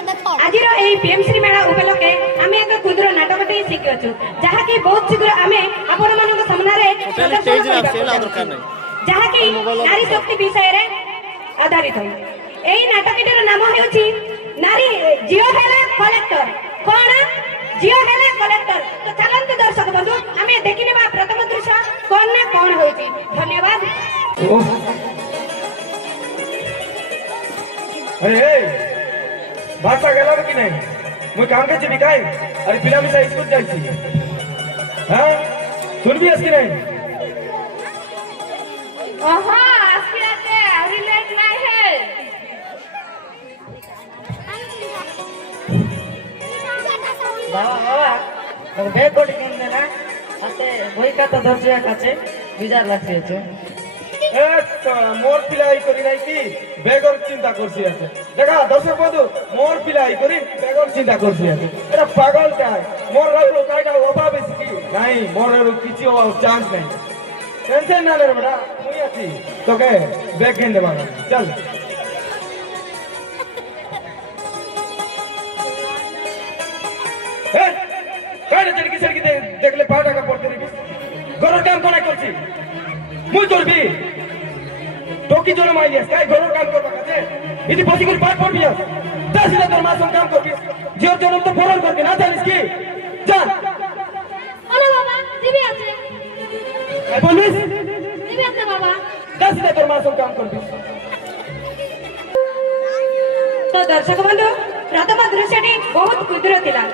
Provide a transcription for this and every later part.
आज पीएमसी मेला उपलक्षे आम एक क्षुद्र नाटक शिखी जहाँकि बहुत शीघ्र आम आपण मान सामने जहाँकि नारी शक्ति विषय आधारित यही नाटकटीर नाम हो नारी झील है कलेक्टर कौन झील है कलेक्टर। तो चलते दर्शक बंधु आम देखने प्रथम दृश्य कौन ना कौन हो। धन्यवाद। भाषा गला कि नहीं मुझे काम के जीवी काय अरे पिला मिसा स्कूल जाई हां सुन भी कि नहीं ओहो आसपी आते अभी लेट नहीं है। बाबा तो बैग कोट किन देना आते वही का तो दर्जिया काचे बिजार लागছে তো मोर पिलाई करी নাই কি বেগর চিন্তা করছি আছে দেখা দর্শক বন্ধু মোর পিলাই করি বেগর চিন্তা করছি আছে এটা পাগলটা মোর রাখলো কাইটা অভাব আছে কি নাই মোর কিছু চান্স নাই টেনশন না রে বেটা মুই আছি তোকে বেগ কিন দেবা চল এ কাইটা চড়কি চড়কি দেখলে 5 টাকা পড়তে রে গরর কাম কোনা করছি মুই করবি टोकी जोन माइलियस काय घरोर काम करबा काजे इति बसी कर पाठ पढ़बियस दसिला तोर मासम काम करबिस जेर जनम तो फरन करके ना जानिस की जा अरे बाबा जीबी আছে काय बोलिस जीबी আছে बाबा दसिला तोर मासम काम करबिस। तो दर्शक बंधु प्रथम दृश्यटी बहुत क्षुद्र थिला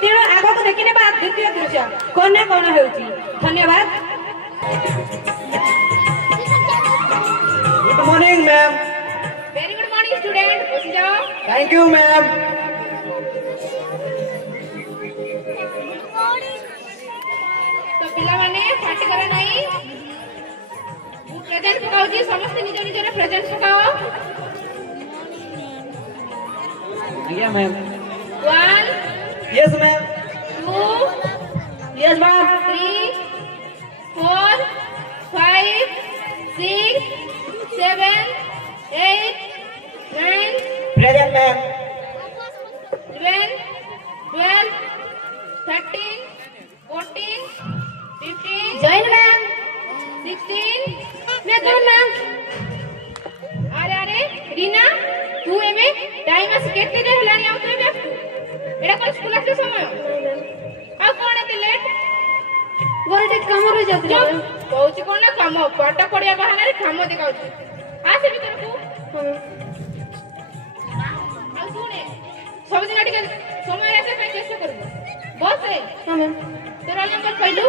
तेणु आगक देखिने बा द्वितीय दृश्य कोन ना कोन हेउची। धन्यवाद। Good morning ma'am. Very good morning student बस जाओ। Thank you ma'am. तो पिला माने पाठ करा नाही प्रेजेंट पकाओ जी समस्त निज निज रे प्रेजेंट पकाओ। आज्ञा ma'am. 1 yes ma'am. 2 yes ma'am. 3 4 5 6 7 8 9 present ma'am. 11 12 13 14 15 join ma'am 16 मैं कौन मैम। अरे अरे रीना तू एमे टाइम आस केते जे हलानी आउ तू एटा कोन स्कूल आसे समय आ कोन एते लेट गोरटे काम रो जात कहूची कोन ना काम पाठ पढ़िया बहाना रे काम देखाउची आसे भीतर को आ सुने सब दिन टिके समय आसे पे चेष्टा करबो बस रे। हां मैम तोरा नंबर पहिलू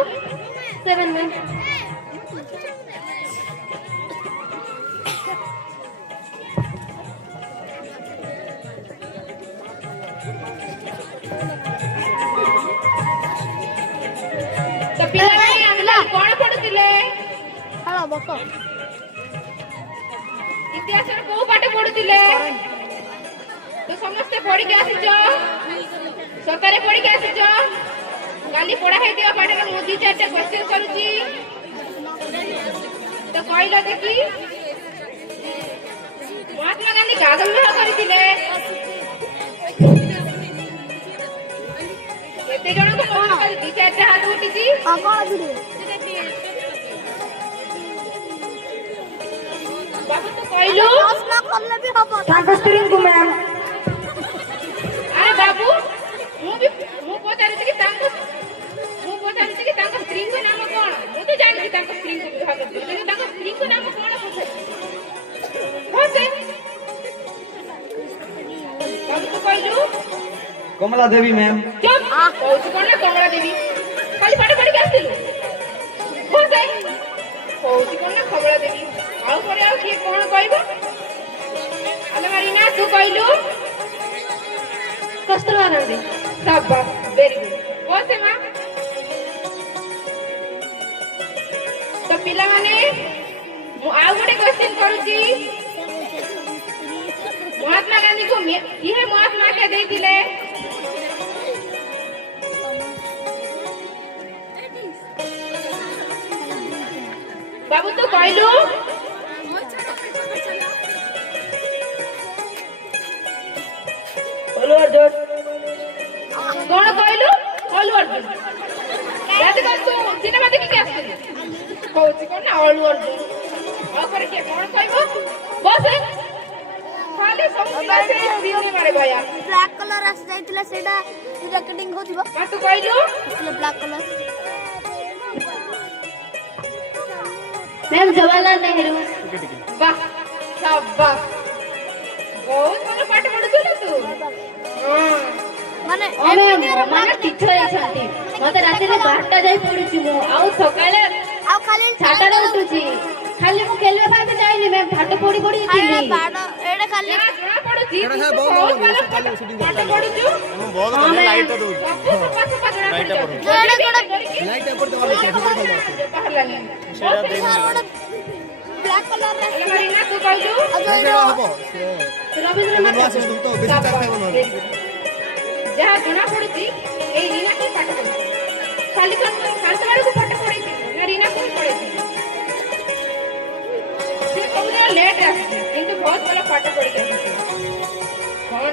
7 मैम। तो पिला कोन पढुतिले हां बक इतिहास रे को पाठ पढुतिले तो समस्त पढ़ी के आसी सकारे पढ़ी के आसी काली पढ़ा है दिया पाठ में मोदी चारटा क्वेश्चन करूची तो कहला देखी महात्मा गांधी गादल विवाह करथिले केते जण को कोन कर दी चारटा हाथ उठीची कोन दिले बाबू तो कहलो प्रश्न करले भी हबो ताको स्त्री को मैम। अरे बाबू मु पचारि कि ताको स्त्री को नाम कोन मु तो जानि कि ताको स्त्री को विवाह करथिले लेकिन ताको स्त्री को नाम कोन पूछे बाबू तो कहलो कमला देवी मैम। चुप कहू कोन कमला देवी खाली पाठ पढ़ी के आथिलु होसे कहू कोन कमला देवी आउ परे आउ के कोन कहबो अले मारीना तू कहलु कस्तुरबा शाबाश वेरी गुड होसे मां। तो पिला माने मु आउ गोटे क्वेश्चन करूची महात्मा गांधी को ये महात्मा के देथिले बाबू तो कहलु ଅଲୁ ଅର୍ଜୁନ କଣ କହିଲୁ ଅଲୁ ଅର୍ଜୁନ ରାତି କଣ ତୁ ସିନେମା ଦେଖିକି ଆସିଥିଲୁ କହୁଛି କଣ ନା ଅଲୁ ଅର୍ଜୁନ ଆଉ ପରେ କିଏ କଣ କହିବ ବସ ଖାଲି ସବୁ ପିଲା ସେ ସିନେ ମାରେ ଭୟା ବ୍ଲାକ୍ କଲର ଆସି ଯାଇଥିଲା ସେଇଟା ରେକର୍ଡିଂ ହଉଥିବ କଣ ତୁ କହିଲୁ black colour ma'am Jawaharlal Nehru वाह शाबाश बहुत ଭଲ ପାଠ ପଢୁଥିଲୁ ତୁ ମାନେ ମାନେ टीचर ହେଇଛନ୍ତି ମତେ ରାତିରେ 12ଟା ଯାଇ ପଢୁଛି ମୁଁ ଆଉ ସକାଳେ ଆଉ ଖାଲି 6ଟାରେ ଉଠୁଛି ଖାଲି ମୁଁ ଖେଳିବା ପାଇଁ ବି ଯାଇନି ମ୍ୟାମ୍ ପାଠ ପଢି ପଢି ଥିଲି ଏଇଟା ଖାଲି ଜଣା ପଡୁଛି ବହୁତ ଭଲ ପାଠ ପଢୁଛୁ ବହୁତ ହଁ, ଭଲ ma'am। ଲାଇଟ୍ ଦଉଛି ସବୁ ସଫା ସଫା ଜଣା ଲାଇଟ୍ ପଡୁଛି ଲାଇଟ୍ ଏପଟେ ଦେବାର ଅଛି ଏପଟେ ଭଲ ଅଛି ବାହାରିଲାନି ସେଇଟା ଦେଇ ବ୍ଲାକ୍ କଲର ହେଲେ ମାରିନା ତୁ କହିଲୁ ସେଇଟା ହବ ସେ ରବୀନ୍ଦ୍ରନାଥ ନୂଆ ସିଷ୍ଟମ ତ ବେଶୀ ତାର ଖାଇବ ନହେଲେ ଯାହା ଜଣା ପଡୁଛି ଏଇ ରୀନା ହିଁ ପାଠ ପଢୁଛି ଖାଲି କାନ୍ତବାଡକୁ ପାଠ ପଢେଇଛି ନା ରୀନା କୁ ପଢେଇଛି ସେ ସବୁଦିନ ଲେଟ୍ ଆସୁଛି କିନ୍ତୁ ବହୁତ ଭଲ ପାଠ ପଢିକି ଆସୁଛି କଣ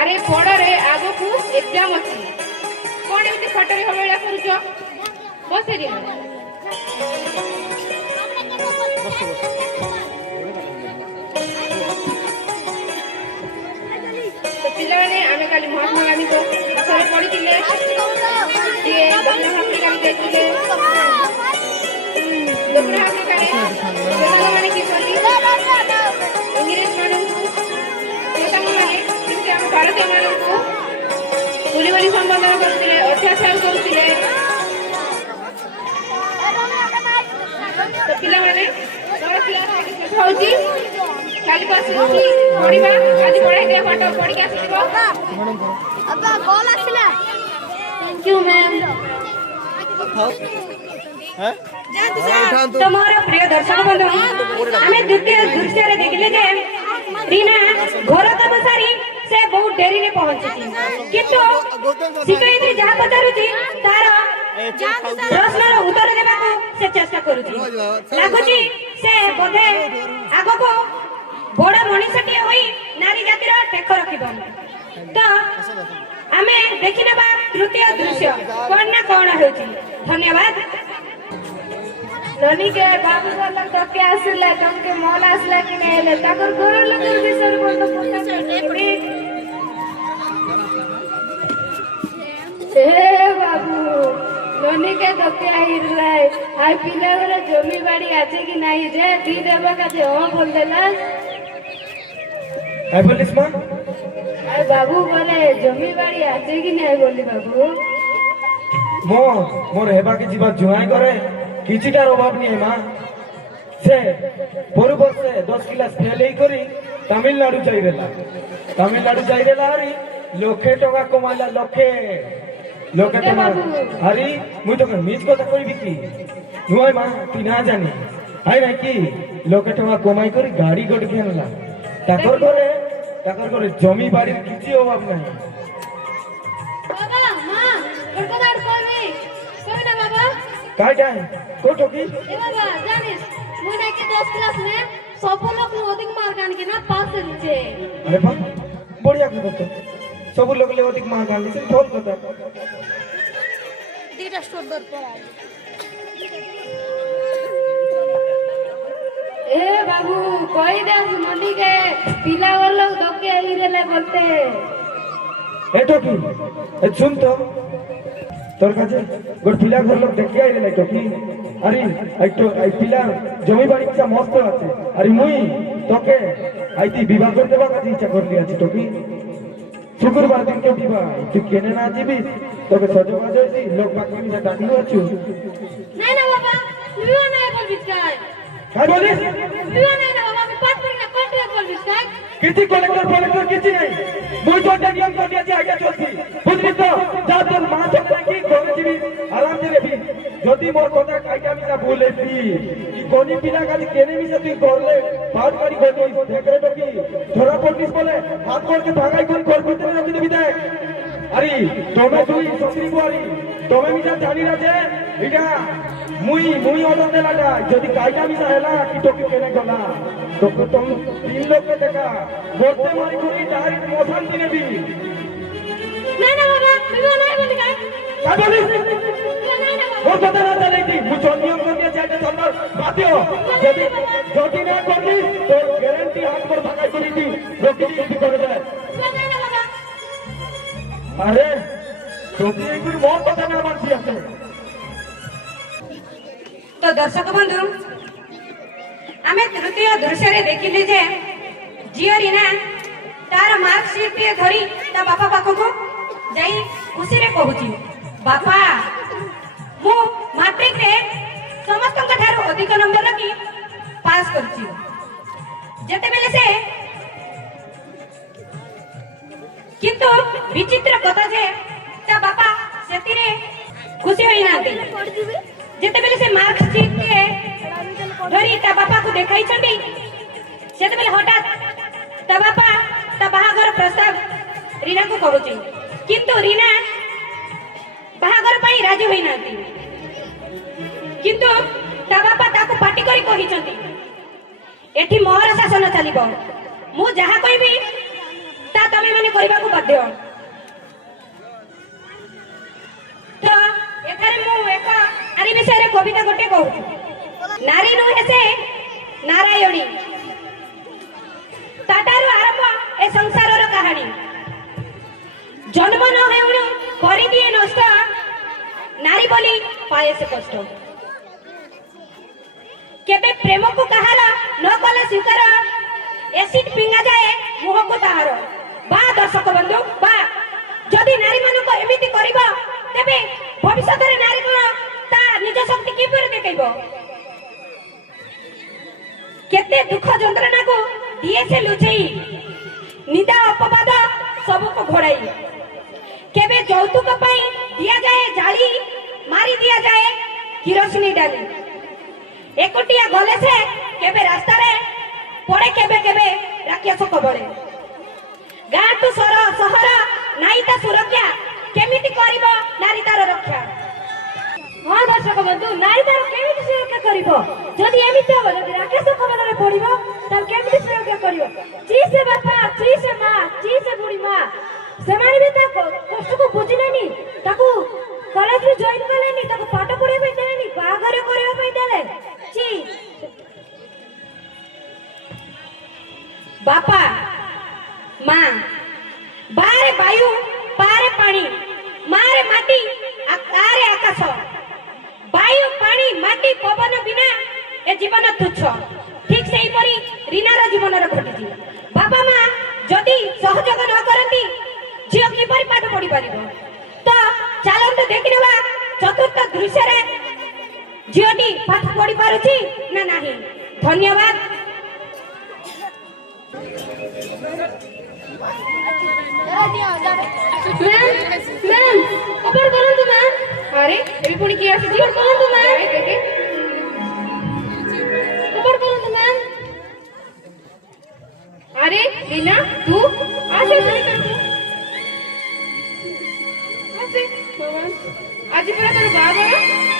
ଆରେ ପଢରେ ଆଗକୁ ଏକ୍ଜାମ ଅଛି କଣ ଏମିତି ପାଠରେ ହବଳିଆ କରୁଛ ବସେ ରୀନା ତ ପିଲାମାନେ ଆମେ କାଲି ମହାତ୍ମା ଗାନ୍ଧୀଙ୍କ ବିଷୟରେ ପଢିଥିଲେ ସିଏ ଦକ୍ଷିଣ ଆଫ୍ରିକାରେ ଯାଇଥିଲେ ଦକ୍ଷିଣ ଆଫ୍ରିକାରେ ସେମାନେ କି କଲି ଇଂରେଜ ମାନଙ୍କୁ ସେମାନେ ଯେମିତି ଆମ ଭାରତୀୟ ମାନଙ୍କୁ ଗୁଲି ଗୁଲି ସମ୍ବୋଧନ କରୁଥିଲେ ଅତ୍ୟାଚାର କରୁଥିଲେ ତ ପିଲାମାନେ ତମର କ୍ଲାସ୍ ଶେଷ ହଉଛି କାଲିକୁ ଆସିକି ପଢିବା ଆଜି ପଢାଇଥିବା ପାଠ ପଢିକି ଆସିଯିବ ଅବା କଲ୍ ଆସିଲା ଥ୍ୟାଙ୍କ ୟୁ ମ୍ୟାମ୍ तो मोर प्रिय दर्शक बंधु आमे द्वितीय दृश्य देखिले जे रीना घर तब सारी से बहुत डेरी ने पहुंची किंतु शिक्षयित्री जहाँ पचारुची तार प्रश्नर उत्तर देबाको से चेष्टा करूची लागुची से बोधे आगको बड़ मनीषटीए होई नारी जातिर टेक रखिब तो आमे देखिनेबा तृतीय दृश्य कौन ना कौन होची धन्यवाद ननी के बाबू वाला तो के आसला तुमके मॉल आसला कि नहीं ले ताकर घर लोगर विषय बोलतो पता करबी ए बाबू ननी के तो के आइरला हाय पिला वाला जमी बाड़ी আছে कि नहीं जे दी देबा का जे हां बोल देला आई बोलिस मां आय बाबू बोले जमी बाड़ी আছে कि नहीं बोली बाबू मोर हेबा के जीवा जुआई करे किछिटार अभाव नहीं मां से पूर्व वर्षे 10 क्लास फेल करी तमिलनाडु जाइरेला हरी लखे टका कमाइला लखे टका हरी मुई तो मिज কথা কইবি কি नुय मां ती ना जानी हाय ना की लखे टका कमाई करी गाड़ी गड केनला ताकर करे जमी बाड़ीर किछि अभाव নাই बाबा मां गडगडार कइबी कइ ना बाबा काय कोटो की ए बाबा जानिस मुई ना के 10 क्लास में सब लोग अधिक मार्क आन के ना पास होइछे अरे बा बढ़िया কথা তো सब लोग ले अधिक मार्क आनली से ढोल কথা दीटा स्टोर पर ए बाबू कहि दे मनी के पिला वाला दके आइरेले बोलते एटो की ए सुन तो তোর কাছে গোট পিলা ঘর লোক দেখি আইলে নাই তো কি আরে এই পিলা জমি বাড়ি ইচ্ছা মস্ত আছে আরে মুই তোকে আইতি বিবাহ করে দেবা কাছে ইচ্ছা করলি আছে তো কি শুক্রবার দিন তো বিবাহ তুই কেনে না যাবি তোকে সজবাজ হইছি লোক বাকি মিশা ডাকিও আছো নাই না বাবা বিয়া নাই বলবিস কাই কাই বলিস বিয়া নাই না বাবা আমি পাস করি না কন্ট্রাক্ট বলবিস কাই किसी कलेक्टर किसी नहीं मुई तो नियम कर दिया आगे चलती बुझली तो जा তোর মা চলে কি ঘরে দিবি আরাম দে রেবি যদি মোর কথা কাইটা মিছা বলেছি কি কোনি পিলা কালি কেনে মিছা তুই করলে বাদ করি গই দেখরে তো কি ধরা পড়তিস বলে হাত করকে ভাগাই করে ঘর করতে রাখি দিবি দেখ আরে তোমে তুই সত্যি বলি তোমে মিছা জানি না যে এটা মুই অর্ডার দেলাটা যদি কাইটা মিছা হেলা কি তোকে কেনে গলা তোকে তুমি 3 লোককে দেখা বলতে মারি করি ডাইরেক্ট মোশন দিনে দি বলিস মোর কথা না জানাইতি মু জন্মিয়ন করিয়া যাইতে চলবার বাধ্য যদি যদি না করলি তোর গ্যারান্টি হাত করে ভাগাই করিতি রকি কি করে দেয় আরে রকি একটু মোর কথা না মানছি আছে তো দর্শক বন্ধু আমি তৃতীয় দৃশ্যরে দেখিলি যে ঝিও রিনা তার মার্কশিট টিଏ ধরি ତା ବାପା ପାଖକୁ ଯାଇ ଖୁସିରେ କହୁଛି ବାପା ମୁଁ ମାଟ୍ରିକରେ ସମସ୍ତଙ୍କ ଠାରୁ ଅଧିକ ନମ୍ବର ରଖି ପାସ୍ କରିଛି ଯେତେବେଳେ ସେ କିନ୍ତୁ ବିଚିତ୍ର କଥା ଯେ ତା ବାପା ସେଥିରେ ଖୁସି ହୋଇନାହାନ୍ତି ଯେତେବେଳେ ସେ ମାର୍କଶିଟ୍ টিଏ ଧରି ତା ବାପାକୁ ଦେଖାଇଛନ୍ତି ସେତେବେଳେ ହଠାତ୍ ତା ବାପା ତା ବାହାଘର ପ୍ରସ୍ତାବ ରୀନାକୁ କହୁଛି କିନ୍ତୁ ରୀନା ବାହାଘର ପାଇଁ ରାଜି ହୋଇନାହାନ୍ତି କିନ୍ତୁ ତା ବାପା ତାକୁ ପାଟି କରି କହିଛନ୍ତି ଏଠି ମୋହର ଶାସନ ଚାଲିବ ମୁଁ ଯାହା କହିବି ତା ତମେ ମାନେ କରିବାକୁ ବାଧ୍ୟ ତ ଏଠାରେ ମୁଁ ଏକ ନାରୀ ବିଷୟରେ କବିତା ଗୋଟେ କହୁଛି ନାରୀ ନୁହେଁ ସେ ନାରାୟଣୀ ତାଠାରୁ ଆରମ୍ଭ ଏ ସଂସାରର କାହାଣୀ ଜନ୍ମ ନ ହେଉଣୁ କରିଦିଏ ନଷ୍ଟ ନାରୀ ବୋଲି ପାଏ ସେ କଷ୍ଟ କେବେ ପ୍ରେମକୁ କାହାର ନ କଲେ ସ୍ୱୀକାର ଏସିଡ୍ ଫିଙ୍ଗା ଯାଏ ମୁହଁକୁ ତାହାର ବା ଦର୍ଶକ ବନ୍ଧୁ ବା ଯଦି ନାରୀମାନଙ୍କୁ ଏମିତି କରିବ ତେବେ ଭବିଷ୍ୟତରେ ନାରୀ କଣ ତା ନିଜ ଶକ୍ତି କିପରି ଦେଖେଇବ କେତେ ଦୁଃଖ ଯନ୍ତ୍ରଣାକୁ ଦିଏ ସେ ଲୁଚେଇ ନିନ୍ଦା ଅପବାଦ ସବୁକୁ ଘୋଡ଼ାଇ କେବେ ଯୌତୁକ ପାଇଁ ଦିଆଯାଏ ଜାଳି ମାରି ଦିଆଯାଏ କିରୋସିନି ଡାଲି ଏକୁଟିଆ ଗଲେ ସେ କେବେ ରାସ୍ତାରେ ପଡେ କେବେ କେବେ ରାକ୍ଷସ କବଳେ ଗାଁଠୁ ସହର ନାଇଁ ତା ସୁରକ୍ଷା କେମିତି କରିବ ନାରୀ ତାର ରକ୍ଷା ହଁ ଦର୍ଶକ ବନ୍ଧୁ ନାରୀ ତାର କେମିତି ସୁରକ୍ଷା କରିବ ଯଦି ଏମିତି ହବ ଯଦି ରାକ୍ଷସ କବଳରେ ପଡିବ ତାହେଲେ କେମିତି ସୁରକ୍ଷା କରିବ ଚି ସେ ବାପା ଚି ସେ ମା ଚି ସେ ବୁଢୀ ମା ସେମାନେ ବି ତା କଷ୍ଟକୁ ବୁଝିଲେନି ତାକୁ କଲେଜରେ ଜଏନ୍ କଲେନି ତାକୁ ପାଠ ପଢିବା ପାଇଁ ଦେଲେନି ବାହାଘର କରିବା ପାଇଁ ଦେଲେ ଚି ବାପା ମା ବାରେ ବାୟୁ ପାରେ ପାଣି ମାରେ ମାଟି ଆରେ ଆକାଶ ବାୟୁ ପାଣି ମାଟି ପବନ ବିନା ଏ ଜୀବନ ତୁଚ୍ଛ ଠିକ ସେହିପରି ରୀନାର ଜୀବନରେ ଘଟିଛି ବାପା ମା ଯଦି ସହଯୋଗ ନ କରନ୍ତି ଝିଅ କିପରି ପାଠ ପଢି ପାରିବ ତ ଚାଲନ୍ତୁ ଦେଖିନେବା ଚତୁର୍ଥ ଦୃଶ୍ୟରେ ଝିଅଟି ପାଠ ପଢି ପାରୁଛି ନା ନାହିଁ ଧନ୍ୟବାଦ ମ୍ୟାମ୍ ଖବର କରନ୍ତୁ ମ୍ୟାମ୍ ଆରେ ଏବେ ପୁଣି କିଏ ଆସିଛି ଖବର କରନ୍ତୁ ମ୍ୟାମ୍ ଦେଖେ ଖବର କରନ୍ତୁ ମ୍ୟାମ୍ ଆରେ ରୀନା ତୁ ଆସେ ଆଜି ପରା ତୋର ବାହାଘର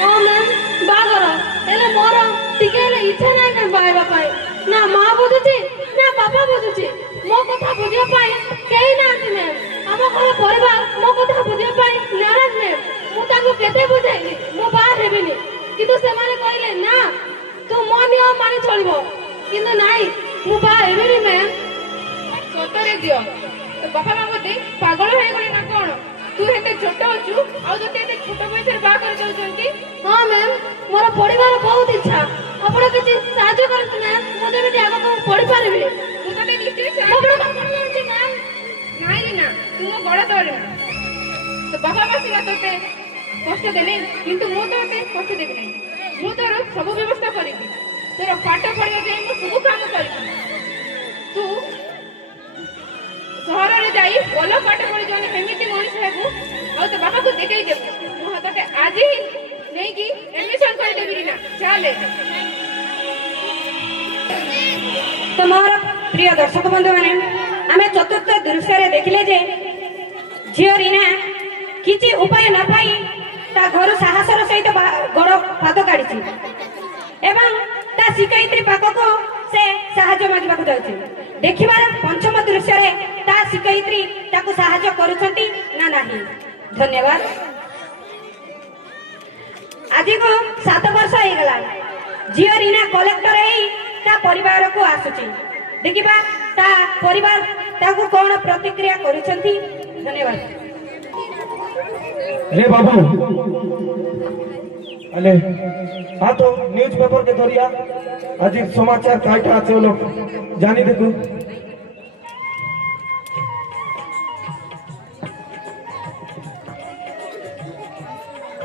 ହଁ ମ୍ୟାମ୍ ବାହାଘର ହେଲେ ମୋର ଟିକେ ହେଲେ ଇଚ୍ଛା ନାହିଁ ନା ବାହାହେବା ପାଇଁ ନା ମା ବୁଝୁଛି ନା ବାପା ବୁଝୁଛି ମୋ କଥା ବୁଝିବା ପାଇଁ କେହି ନାହାନ୍ତି ମ୍ୟାମ୍ ଆମ ଘର ପରିବାର ମୋ କଥା ବୁଝିବା ପାଇଁ ନାରାଜ ମ୍ୟାମ୍ ମୁଁ ତାଙ୍କୁ କେତେ ବୁଝାଇଲି ମୁଁ ବାହା ହେବିନି କିନ୍ତୁ ସେମାନେ କହିଲେ ନା ତୁ ମୋ ନିୟମ ମାନି ଚଳିବ କିନ୍ତୁ ନାଇଁ ମୁଁ ବାହା ହେବିନି ମ୍ୟାମ୍ ସତରେ ଝିଅ ତୋ ବାପା ମା ବୋଧେ ପାଗଳ ହେଇଗଲେ ନା କଣ ତୁ ଏତେ ଛୋଟ ଅଛୁ ଆଉ ଯଦି ଏତେ ଛୋଟ ବୟସରେ ବାହା କରିଦେଉଛନ୍ତି ହଁ ମ୍ୟାମ୍ ମୋର ପଢିବାର ବହୁତ ଇଚ୍ଛା ଆପଣ କିଛି ସାହାଯ୍ୟ କରନ୍ତୁ ମ୍ୟାମ୍ ମୁଁ ଯେମିତି ଆଗକୁ ପଢିପାରିବି ମୁଁ ତତେ ନିଶ୍ଚୟ ସାହାଯ୍ୟ କରୁଛି ମ୍ୟାମ୍ ନାଇଁ ନା ତୁ ମୋ ବଡ ତୋର ନା ତୋ ବାପା ମା ସିନା ତୋତେ କଷ୍ଟ ଦେଲେ କିନ୍ତୁ ମୁଁ ତୋତେ କଷ୍ଟ ଦେବି ନାହିଁ ମୁଁ ତୋର ସବୁ ବ୍ୟବସ୍ଥା କରିବି ତୋର ପାଠ ପଢିବା ଯାଇ ମୁଁ ସବୁ କାମ କରିବି ତୁ ସହରରେ ଯାଇ ଭଲ ପାଠ ପଢି ଜଣେ ଏମିତି ମଣିଷ ହେବୁ ଆଉ ତୋ ବାପାକୁ ଦେଖେଇ ଦେବୁ ମୁଁ ତତେ ଆଜି ନେଇକି ଏଡମିସନ କରିଦେବି ନା ଚାଲେ ତ ମୋର ପ୍ରିୟ ଦର୍ଶକ ବନ୍ଧୁ ମାନେ ଆମେ ଚତୁର୍ଥ ଦୃଶ୍ୟରେ ଦେଖିଲେ ଯେ ଝିଅ ରୀନା କିଛି ଉପାୟ ନ ପାଇ ତା ଘରୁ ସାହସର ସହିତ ଗୋଡ଼ ପାଦ କାଢିଛି ଏବଂ ତା ଶିକ୍ଷୟିତ୍ରୀ ପାଖକୁ ସେ ସାହାଯ୍ୟ ମାଗିବାକୁ ଯାଉଛି ଦେଖିବାର ପଞ୍ଚମ ଦୃଶ୍ୟରେ ତା ଶିକ୍ଷୟିତ୍ରୀ ତାକୁ ସାହାଯ୍ୟ କରୁଛନ୍ତି ନା ନାହିଁ ଧନ୍ୟବାଦ। ଆଜି କୁ 7 ବର୍ଷ ହେଇଗଲା ଝିଅ ରୀନା କଲେକ୍ଟର ହେଇ ତା ପରିବାରକୁ ଆସୁଛି ଦେଖିବା ତା ପରିବାର ତାକୁ କଣ ପ୍ରତିକ୍ରିୟା କରୁଛନ୍ତି ଧନ୍ୟବାଦ रे बाबू अले हाँ तो न्यूज पेपर के दरिया आज समाचार काटा आछे लोग जानी देखू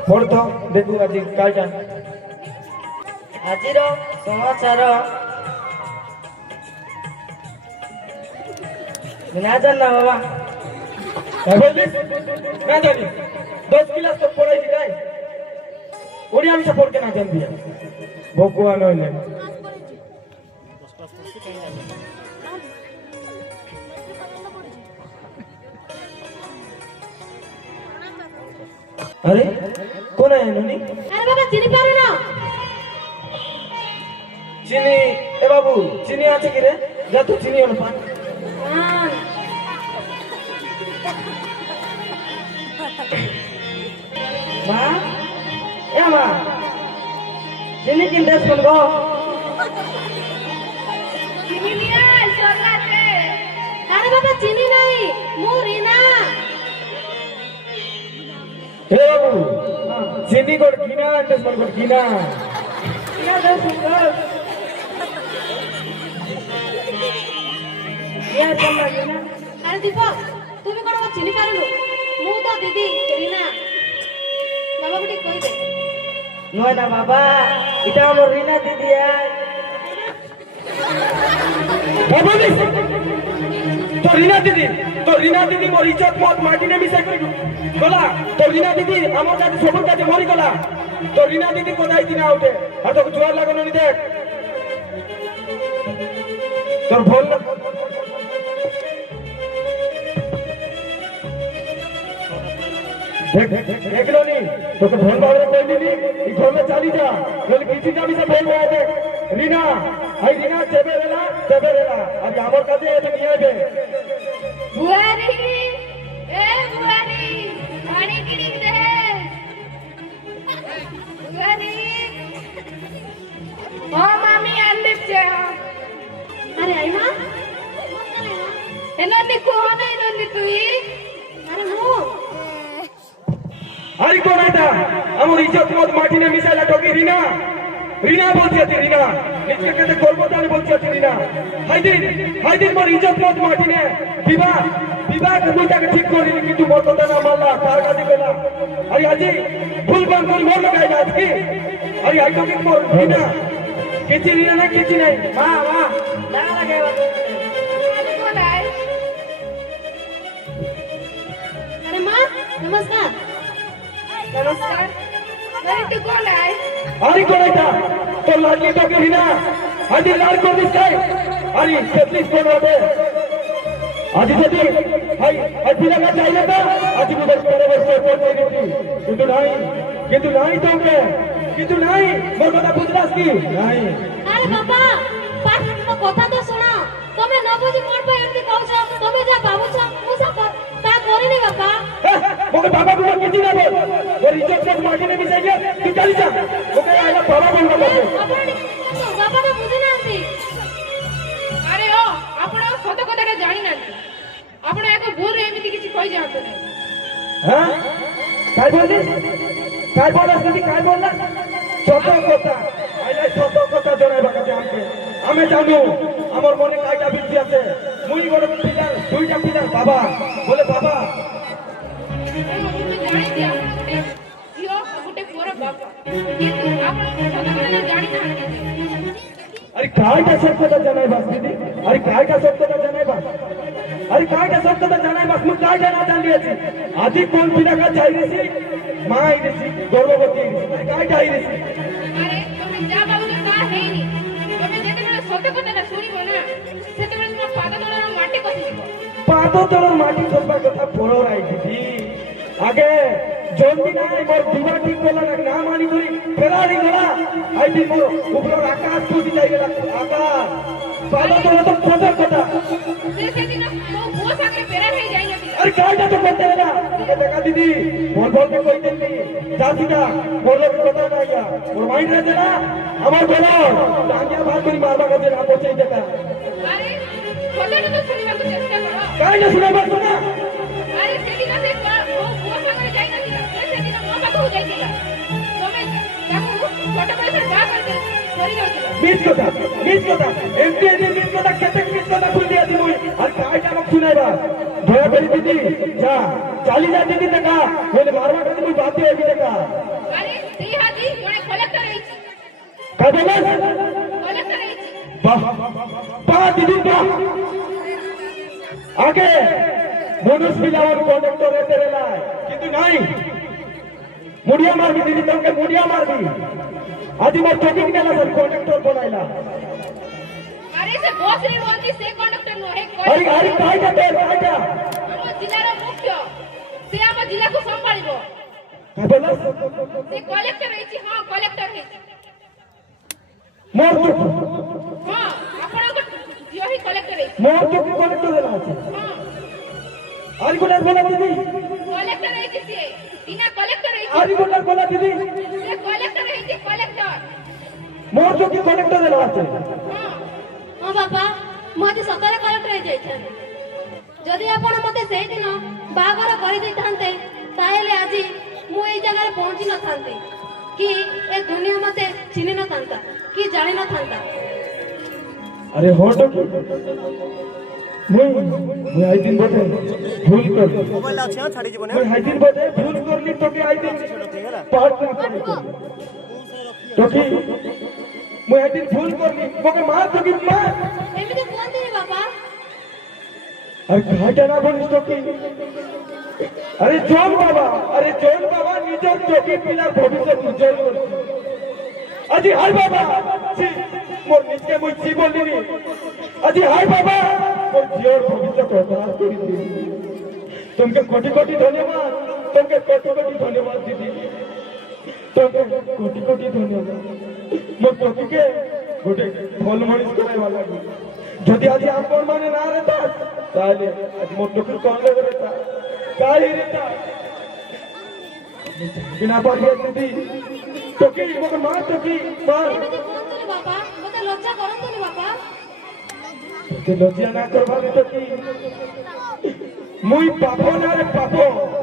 पढ़ तो देखू आज काटा ଆଜିର ସମାଚାର ନା ଜାଣିନା ବାବା ना जानी 10 क्लास तक पढ़ाई जाए ओडिया में से पढ़ के ना जान दिया भगवान होइले अरे कौन है ननी अरे बाबा चिनी पारो ना चीनी ए बाबू चीनी আছে কি রে যা তো চিনি হল পান हाँ মা এ মা চিনি কিনতে শুনবো चिनी लिया चला के अरे बाबा चिनी नहीं मु रीना ए बाबू चीनी कोड কিনা আনতে কোড কিনা কিনা শুনবো ইয়া চলা কিনা अरे दीपक তুমি কোন চিনি পারলু মু তো দিদি रीना बाबा को कहि दे নয় না বাবা এটা আমার রিনা দিদি बाबू तो रीना दीदी मोर इज्जत मत माटी ने मिसाई करी गला तो रीना दीदी আমার কাছে সবর কাছে মরি গলা তো रीना दीदी কোথায় দিনা উঠে আর তো জোর লাগানো নি দেখ তোর ভুল না देख लो नहीं तो भोल बाबू कोई नहीं ई घर में चली जा बोल किसी का भी से बोल रहा है रीना आई रीना चेबेरेला अभी हमर काছে এটা নিয়ে আইবে बुआरी ए बुआरी पानी किनी दे बुआरी ओ मामी अंदर से अरे आई मां एनोनी को नहीं एनोनी तुई अरे मु আরে কোন এটা আমার ইজ্জত মত মাটি নে মিশাইলা ঠকি রিনা বলছি আছে রিনা নিজকে কেতে করব জানি বলছি আছে রিনা হাইদিন মোর ইজ্জত মত মাটি নে বিবাহ কবুলটাকে ঠিক করি কিন্তু মোর কথা না মানলা কার কাছে গেলা আরে আজি ভুল বান করে মোর লাগাই না আজকে আরে আইতো কি মোর রিনা রিনা না কিছু নাই মা না লাগে अरे कौन है अरे मां नमस्कार नमस्कार अरे तू कौन है अरे कोण এটা তোর লাডলি ঠকি রিনা আজি লাল করে দিস কাই আরে তেতলিশ কোন হবে আজি যদি ভাই আজি লাগা চাইলে তো আজি মুদের করে বসে করতে গেছি কিন্তু নাই তোকে কিন্তু নাই মোর কথা বুঝলাস কি নাই अरे बाबा पाठ में कथा तो सुना तमे न बुझी कोन पे एमती कहछ तमे जा बाबू छ मु सब ता करी नहीं बाबा मोके बाबा को किसी ना बोल और इज्जत मत माटी ने मिसाई गया तू चली जा मोके आला बाबा बोल रहा है बाबा ने बुझी नांती अरे ओ आपण सत कथा जानि नांती आपण एक भूल एमती किछि कहि जानते नहीं हां काय बोलस नहीं काय बोलला सत কথা আইলা সত কথা জনাইবা কাছে আমাকে আমি জানো আমার মনে কাইটা বিদ্যা আছে মুই বড় পিলার দুইটা পিলার বাবা বলে বাবা जानी दिया जियो गोटे पुरा बाबा किंतु आपण सत कथा जानि नांती अरे कायटा सब কথা জানাইবা দিদি अरे कायटा सब কথা জানাইবা अरे कायटा सब কথা জানাইবা মুই कायटा না জানি আছে আজি কোন পিলাকা চাইরেছি মা আইরেছি গর্ভবতী আইরেছি कायटा আইরেছি अरे तुम जा बाबू का है नहीं तुम जेते बेला सत्य कथा सुनिबो ना सेते बेला तुम पाद तळर माटी कथि दिबो पाद तळर माटी खसबा কথা পড়ো রাই দিদি আগে জলদি নাই মোর দিবা ঠিক করলা না মানি ধরি ফেরারি গলা আই দি মোর উপর আকাশ টুটি যাই গেল আকাশ পাদ তळर তো কথা से दिन मो साथे पेरा नहीं जाई ना अरे कायटा तो करते ना তোকে দেখা দিদি বল বলকে কই দিবি জাতিটা বললে কথা না ইয়া ওর মাইন্ড রে না আমার বলো ডাঙ্গিয়া ভাত করে মারবা কাছে না পৌঁছে দেখা আরে কথাটা তো শুনিବାକୁ চেষ্টা কর কাই না শুনাবা শোনা আরে সেদিন সে ও সাগরে যাই না সেদিন ମୋ ପାଖକୁ ଯାଇଥିଲା ତମେ ତାକୁ ଛୋଟ ବୟସରେ ବାହା କରି ଯାଉଥିଲ মিছ কথা এমপি মিছ কথা কেতে মিছ কথা কই দিয়া দিমু আর কাইটা আমাকে শুনাইবা দয়া করে দিদি যা চালি যা দিদি দেখা বলে মারবা কাছে মুই বাদ দিয়ে দেখা আরে সেই হাতি জଣେ কলেক্টর ହେଇଛି কাদেলা কলেক্টর ହେଇଛି বাহ বাহ দিদি বাহ আগে মনুষ মিলাওয়ার কন্ডাক্টর এতে লাই কিন্তু নাই মুড়িয়া মারবি দিদি তোকে মুড়িয়া মারবি আজি মোর চোকিং গেলা সব কন্ডাক্টর বনাইলা আরে সে বস রে ରୁହନ୍ତି ସେ କଣ୍ଡକ୍ଟର ନୁହେଁ আরে আরে কাইটা দে কাইটা ଆମ ଜିଲ୍ଲାର ମୁଖ୍ୟ ସେ ଆମ ଜିଲ୍ଲାକୁ ସମ୍ଭାଳିବ কাদেলা ସେ କଲେକ୍ଟର ହେଇଛି ହଁ କଲେକ୍ଟର ହେଇଛି মোর তো ହଁ ଆପଣଙ୍କ ଝିଅ ହିଁ କଲେକ୍ଟର ହେଇଛି মোর তো কন্ডাক্টর দেলা আছে ହଁ আরে কোলা বলা দিদি କଲେକ୍ଟର ହେଇଛି ସିଏ ବିନା କଲେକ୍ଟର ହେଇଛି আরে কোলা বলা দিদি ସେ କଲେକ୍ଟର ହେଇଛି କଲେକ୍ଟର মোর তো কন্ডাক্টর দেলা আছে ହଁ ହଁ ବାପା ମୁଁ ଆଜି ସକାଳେ କଲେକ୍ଟର ହେଇଯାଇଥାନ୍ତି ଯଦି ଆପଣ ମତେ ସେଇଦିନ ବାହାଘର କରିଦେଇଥାନ୍ତେ ତାହେଲେ ଆଜି ମୁଁ ଏଇ ଜାଗାରେ ପହଞ୍ଚି ନଥାନ୍ତି କି ଏ ଦୁନିଆ ମତେ ଚିହ୍ନି ନଥାନ୍ତା କି ଜାଣି ନଥାନ୍ତା अरे हो तो मुई आई दिन बोले भूल कर মোবাইল আছে ছাড়ি জীবনে मुई आई दिन बोले भूल करली तो के आई दिन पार्ट ना करे तो की मुई आई दिन भूल करली मोके मार तो की मार ଏମିତି କୁହନ୍ତୁନି ବାପା अरे घाटा ना बोलिस तो की अरे जोन बाबा निजर चोकी पिला भविष्य उज्जवल कर আজি হাই বাবা ছি মোর নিজকে মুই ছি বলিনি আজি হাই বাবা মোর ঝিওর ভবিষ্যৎ প্রদান করি দিদি তোমাকে কোটি কোটি ধন্যবাদ দিদি তোমাকে কোটি কোটি ধন্যবাদ মোর টপিকে গোটে ফল মনিষ করাইবা লাগি যদি আজি আপন মানে না রেতা তাহলে আজ মোর টপিক কোন লাগে রেতা কাই রেতা বিনা পারিয়ে দিদি তোকে মোকে মার তোকে মার ଏମିତି କୁହନ୍ତୁନି ବାପା ମତେ ଲଜ୍ଜା କରନ୍ତୁନି ବାପା তোকে লজ্জা না করবা তো কি মুই পাপ না রে পাপ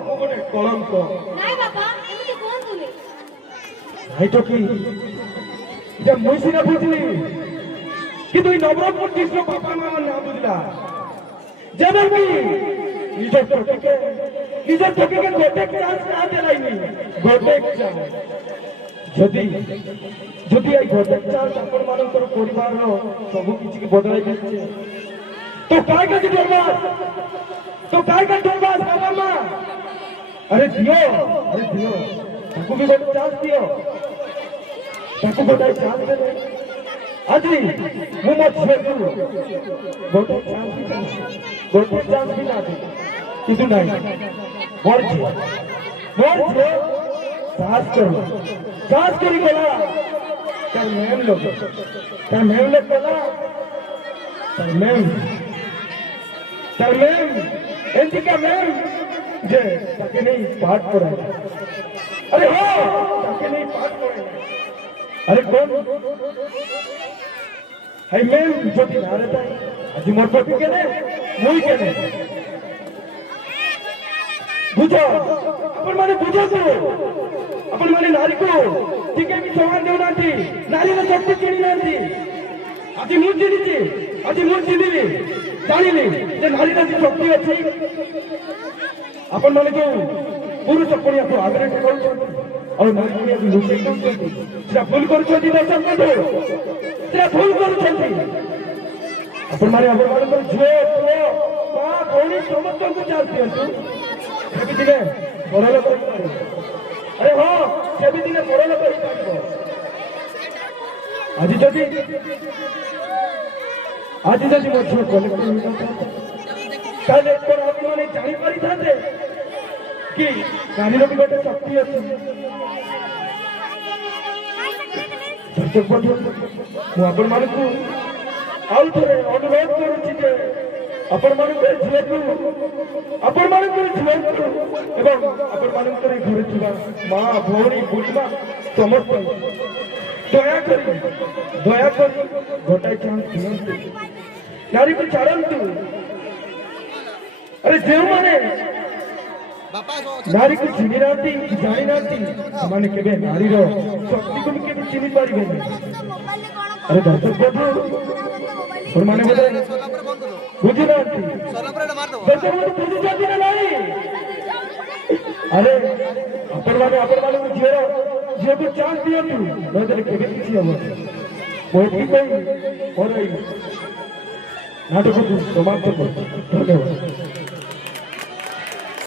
মো গোটে কলঙ্ক ନାଇଁ ବାପା ଏମିତି କୁହନ୍ତୁନି নাই তো কি এটা মুই সিনা বুঝলি কিন্তু এই নবরঙ্গপুর কৃষ্ণ বাপা মা না বুঝলা যেমন কি নিজের তোকে গোটে চান্স না দেলাইনি গোটে চান্স যদি এই গোটে চান্স আপন মানଙ୍କର ପରିବାରର ସବୁ କିଛି ବଦଳାଇ ଦେଇছে তো কাই কাছে ডরবাস বাবা মা আরে দিও তাকে भी গোটে চান্স দিও তাকে গোটে চান্স দেবে আজি ମୁଁ ମୋ ଝିଅକୁ ଗୋଟେ ଚାନ୍ସ ବି ନା ଦେବି କିନ୍ତୁ ନାହିଁ ମୋର ଝିଅ साहस करी गला तार मैम लोग गला तार मैम एंती का मैम जे ताके नहीं पाठ पढ़ाए अरे हो ताके नहीं पाठ पढ़ाए अरे कौन है मैम जो दिन आ रहता है आज मोर टॉपिक के ने मुई के ने बुझो अपन माने बुझो को अपन माने नारी को टिके भी समान देउ नांती नारी रे शक्ति किनी नांती আজি মুই চিনিছি চিনিলি জানিলি যে নারী রে শক্তি আছে अपन माने जो पुरुष पड़िया को आग्रह करूछन और नारी को भी लुचि करूछन सेटा भूल करूछन दर्शन बंधु सेटा भूल करूछन अपन माने झियो पुओ मा भौणी समस्त को चाल दियंतु ସେବି ଦିନେ ବଡ଼ ଲୋକ ହେଇପାରିବ ଆରେ ହଁ ସେବି ଦିନେ ବଡ଼ ଲୋକ ହେଇପାରିବ ଆଜି ଯଦି ମୋ ଝିଅ କଲେକ୍ଟର ହେଇନଥାନ୍ତା ତାହେଲେ ଆପଣମାନେ ଜାଣିପାରିଥାନ୍ତେ କି ନାରୀର ବି ଗୋଟେ ଶକ୍ତି ଅଛି ଦର୍ଶକ ବନ୍ଧୁ ମୁଁ ଆପଣମାନଙ୍କୁ ଆଉ ଥରେ ଅନୁରୋଧ କରୁଛି ଯେ ଆପଣମାନଙ୍କର ଝିଅକୁ ଆପଣମାନଙ୍କର ଝିଅକୁ ଏବଂ ଆପଣମାନଙ୍କର ଘରେ ଥିବା ମା ଭଉଣୀ ବୁଢ଼ୀମା ସମସ୍ତଙ୍କୁ ଦୟାକରି ଗୋଟାଏ ଚାନ୍ସ ଦିଅନ୍ତୁ, ନାରୀକୁ ଛାଡ଼ନ୍ତୁ। ଆରେ ଯେଉଁମାନେ ବାପା ନାରୀକୁ ଚିହ୍ନି ନାହାନ୍ତି ଜାଣି ନାହାନ୍ତି ସେମାନେ କେବେ ନାରୀର ଶକ୍ତିକୁ ବି କେବେ ଚିହ୍ନି ପାରିବେନି। ଆରେ ଦର୍ଶକ ବନ୍ଧୁ ଆପଣମାନେ ବୋଧେ ବୁଝୁନାହାନ୍ତି, ଦର୍ଶକ ବନ୍ଧୁ ବୁଝୁଛନ୍ତି ନା ନାଇଁ? ଆରେ ଆପଣମାନଙ୍କୁ ଝିଅକୁ ଚାନ୍ସ ଦିଅନ୍ତୁ, ନହେଲେ କେବେ କିଛି ହବନି। ମୁଁ ଏଥିପାଇଁ ମୋର ଏଇ ନାଟକକୁ ସମାପ୍ତ କରୁଛି। ଧନ୍ୟବାଦ।